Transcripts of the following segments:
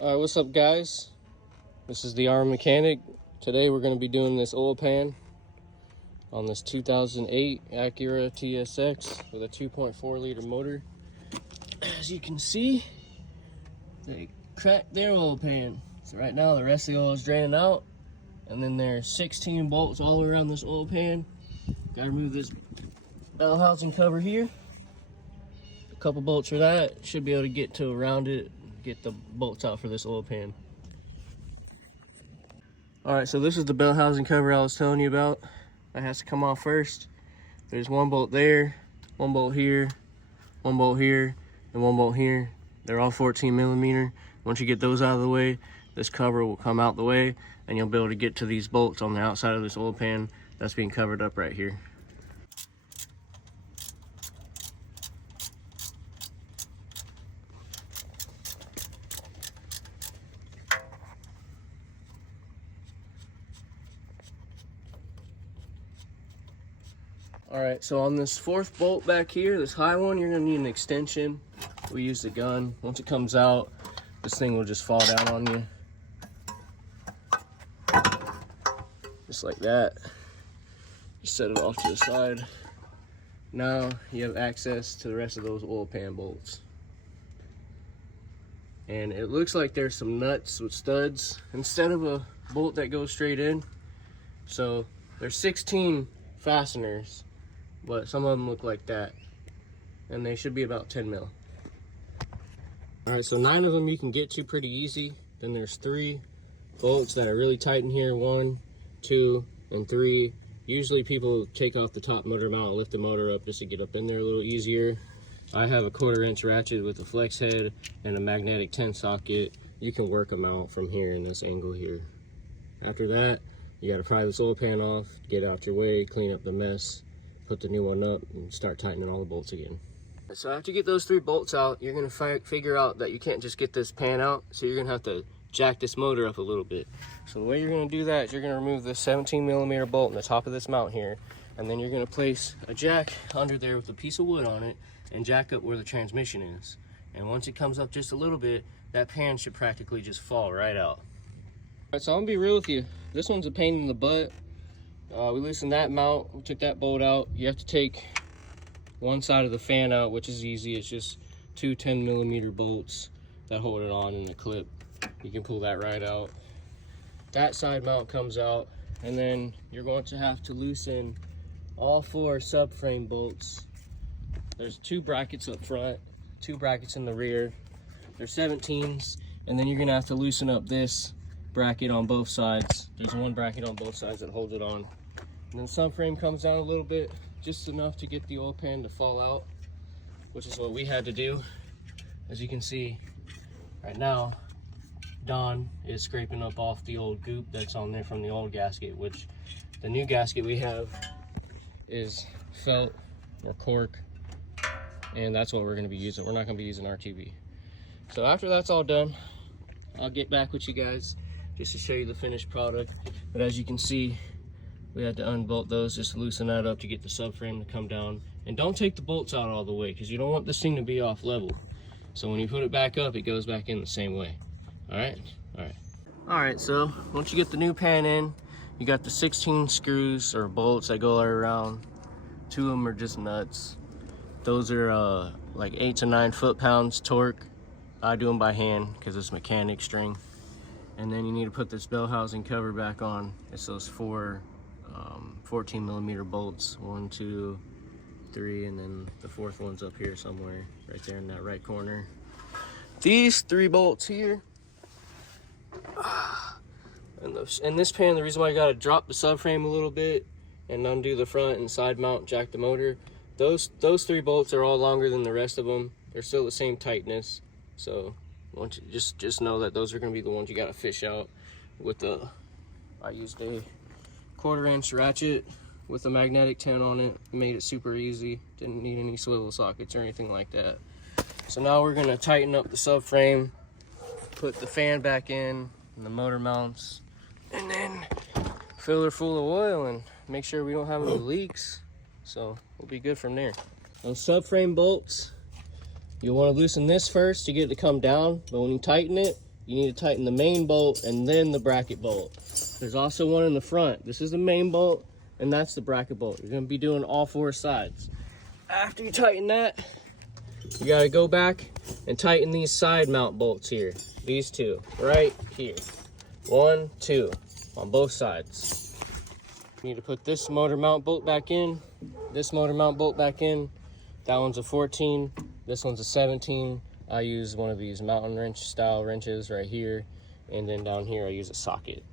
What's up, guys? This is the Arm Mechanic. Today we're going to be doing this oil pan on this 2008 Acura TSX with a 2.4 liter motor. As you can see, they cracked their oil pan. So right now the rest of the oil is draining out, and then there's 16 bolts all around this oil pan. Got to remove this bell housing cover here. A couple bolts for that. Should be able to get to around it, get the bolts out for this oil pan. Alright, so this is the bell housing cover I was telling you about. That has to come off first. There's one bolt there, one bolt here, one bolt here, and one bolt here. They're all 14 millimeter. Once you get those out of the way, this cover will come out the way, and you'll be able to get to these bolts on the outside of this oil pan that's being covered up right here. Alright, so on this fourth bolt back here, this high one, you're going to need an extension. We use the gun. Once it comes out, this thing will just fall down on you. Just like that. Just set it off to the side. Now you have access to the rest of those oil pan bolts. And it looks like there's some nuts with studs instead of a bolt that goes straight in. So there's 16 fasteners, but some of them look like that, and they should be about 10 mil. All right, so 9 of them you can get to pretty easy. Then there's 3 bolts that are really tight in here. 1, 2, and 3. Usually people take off the top motor mount, lift the motor up just to get up in there a little easier. I have a 1/4 inch ratchet with a flex head and a magnetic 10 socket. You can work them out from here in this angle here. After that, you got to pry this oil pan off, get out your way, clean up the mess, put the new one up, and start tightening all the bolts again. So after you get those 3 bolts out, you're going to figure out that you can't just get this pan out, so you're going to have to jack this motor up a little bit. So the way you're going to do that is you're going to remove this 17 millimeter bolt in the top of this mount here, and then you're going to place a jack under there with a piece of wood on it and jack up where the transmission is. And once it comes up just a little bit, that pan should practically just fall right out. Alright, so I'm gonna be real with you. This one's a pain in the butt. We loosened that mount, we took that bolt out. You have to take one side of the fan out, which is easy. It's just 2 10 millimeter bolts that hold it on in a clip. You can pull that right out. That side mount comes out, and then you're going to have to loosen all 4 subframe bolts. There's 2 brackets up front, 2 brackets in the rear. They're 17s, and then you're gonna have to loosen up this bracket on both sides. There's 1 bracket on both sides that holds it on. And then the subframe comes down a little bit, just enough to get the oil pan to fall out, which is what we had to do. As you can see right now, Don is scraping up off the old goop that's on there from the old gasket, which the new gasket we have is felt or cork, and that's what we're going to be using. We're not going to be using RTV. So after that's all done, I'll get back with you guys just to show you the finished product. But as you can see, we had to unbolt those just to loosen that up to get the subframe to come down. And don't take the bolts out all the way, because you don't want this thing to be off level. So when you put it back up, it goes back in the same way. All right, so once you get the new pan in, you got the 16 screws or bolts that go around. 2 of them are just nuts. Those are like 8 to 9 foot-pounds torque. I do them by hand because it's mechanic string. And then you need to put this bell housing cover back on. It's those 4 14 millimeter bolts. 1, 2, 3, and then the 4th one's up here somewhere, right there in that right corner. These 3 bolts here. And this pan, the reason why I gotta drop the subframe a little bit and undo the front and side mount, jack the motor. Those 3 bolts are all longer than the rest of them. They're still the same tightness. So once you just know that those are going to be the ones you got to fish out with I used a 1/4 inch ratchet with a magnetic 10 on it. Made it super easy. Didn't need any swivel sockets or anything like that. So now we're going to tighten up the subframe, put the fan back in and the motor mounts, and then fill her full of oil and make sure we don't have any leaks. So we'll be good from there. Those subframe bolts, you'll want to loosen this first to get it to come down, but when you tighten it, you need to tighten the main bolt and then the bracket bolt. There's also one in the front. This is the main bolt and that's the bracket bolt. You're gonna be doing all 4 sides. After you tighten that, you gotta go back and tighten these side mount bolts here. These 2, right here. 1, 2, on both sides. You need to put this motor mount bolt back in, this motor mount bolt back in. That one's a 14, this one's a 17. I use one of these mountain wrench style wrenches right here, and then down here I use a socket.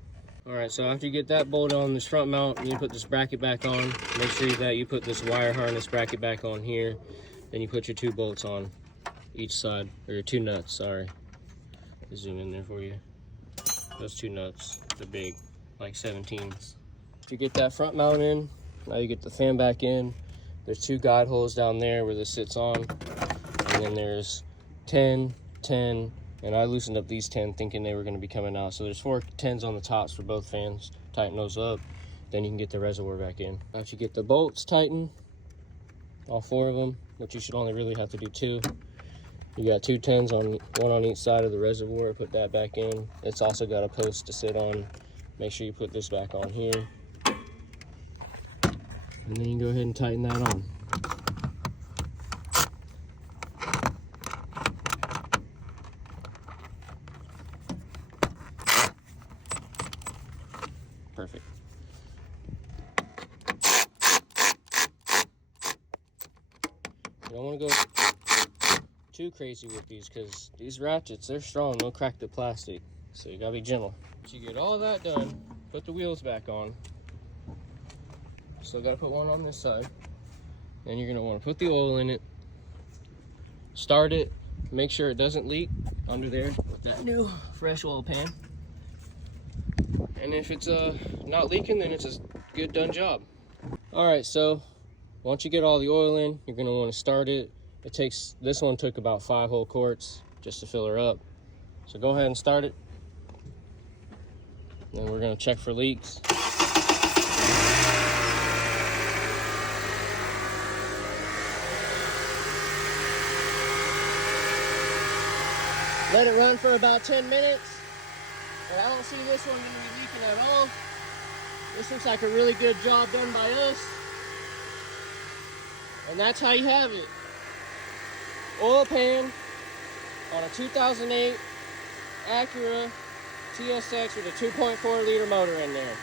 All right, so after you get that bolt on this front mount, you put this bracket back on. Make sure that you put this wire harness bracket back on here. Then you put your 2 bolts on each side, or your 2 nuts, sorry. I'll zoom in there for you. Those 2 nuts, they're big, like 17s. If you get that front mount in, now you get the fan back in. There's 2 guide holes down there where this sits on. And then there's 10, 10, and I loosened up these 10 thinking they were going to be coming out. So there's 4 10s on the tops for both fans. Tighten those up, then you can get the reservoir back in. After you get the bolts tightened, all 4 of them, which you should only really have to do 2. You got 2 10s on, 1 on each side of the reservoir. Put that back in. It's also got a post to sit on. Make sure you put this back on here. And then you can go ahead and tighten that on. Perfect. You don't want to go too crazy with these because these ratchets, they're strong, they'll crack the plastic. So you gotta be gentle. Once you get all that done, put the wheels back on. Still gotta put one on this side. Then you're gonna want to put the oil in it, start it, make sure it doesn't leak under there with that new fresh oil pan. And if it's not leaking, then it's a good done job. All right, so once you get all the oil in, you're gonna want to start it. This one took about 5 whole quarts just to fill her up. So go ahead and start it. Then we're gonna check for leaks. Let it run for about 10 minutes. But I don't see this one gonna be leaking at all. This looks like a really good job done by us. And that's how you have it. Oil pan on a 2008 Acura TSX with a 2.4 liter motor in there.